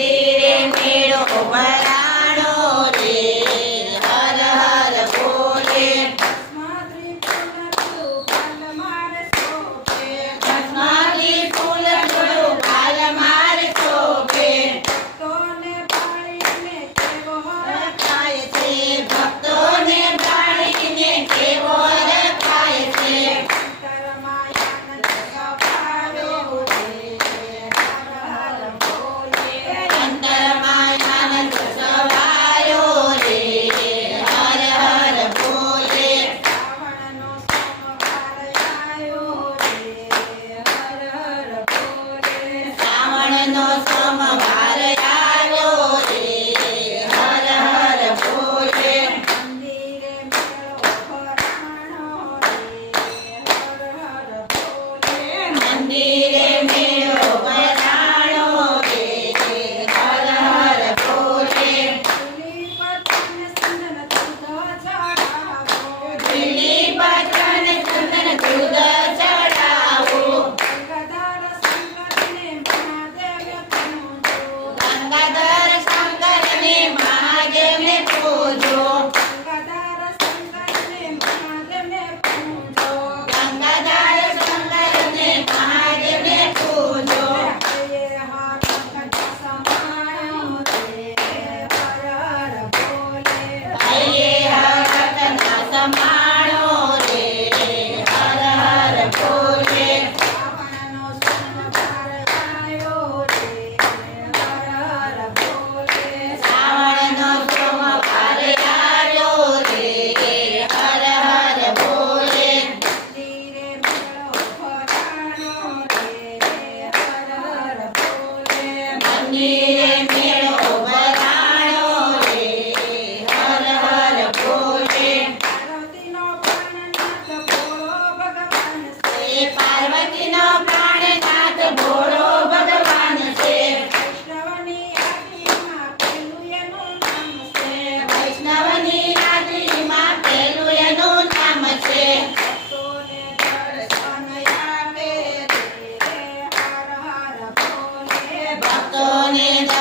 de para Amém. Tony.